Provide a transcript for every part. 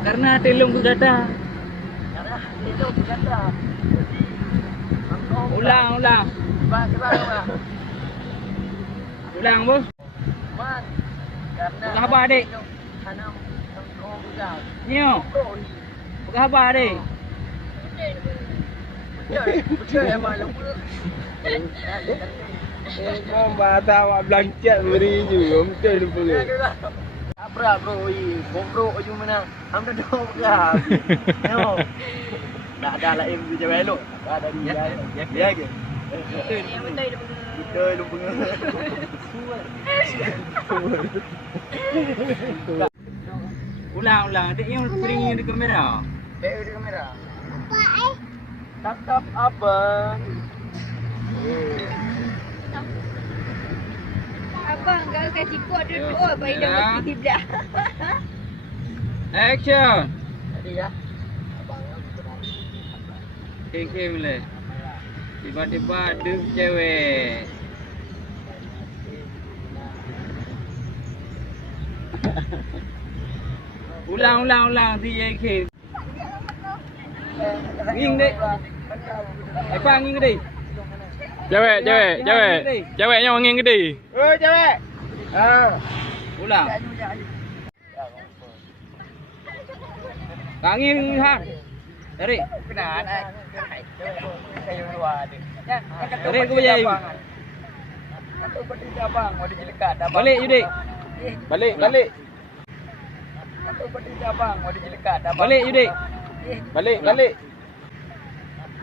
Karena telung ku kata. Karena itu berkata. Ulang. Ulang bos. Man, karena Bukan apa adik? Karena engkau bukan. Nyo. Bukan apa adik? Betul ya malu. Kau bata awak blanket beri juga, betul tu pergi. Abra bro, bro ujung mana? Hamda dong kan. Yo. Dah ada lah em je elok. Dah ada dia. Ya ke? Betul lu pengen. Ulang. Adik yang piring di kamera. Baik di kamera. Tatap abang. Abang kau kasi kuat duduk bayi dah Ya. mesti pula. Action. Tadi ya. Okay boleh. Tiba-tiba ada cewek. Ulang DJ Kim. Nging dek. Apa nging dek? Cewek yang angin gede. Oi cewek. Ulang. Nging ha. Dari. Kenaan ai. Kayu luar dia. Dari aku berjaya. Atau berdiri abang, mau dijelekat abang. Balik you dek. Balik. Atau berdiri abang, mau dijelekat abang. Balik you dek. Balik.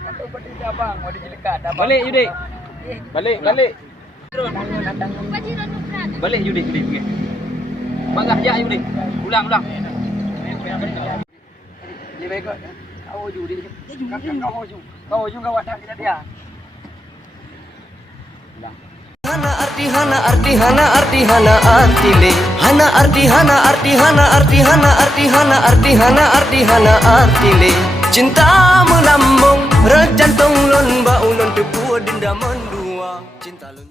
Atau berdiri abang, mau dijelekat abang. Balik you dek. Balik. Balik you dek. Okey. Bangah jak you dek. Ulang. Dia baik kau. Kau hujung dia. Kau hujung kau watak kita dia. Hana artile cinta melambung rejantung lon ba ulun tepu dinda mendua cinta lon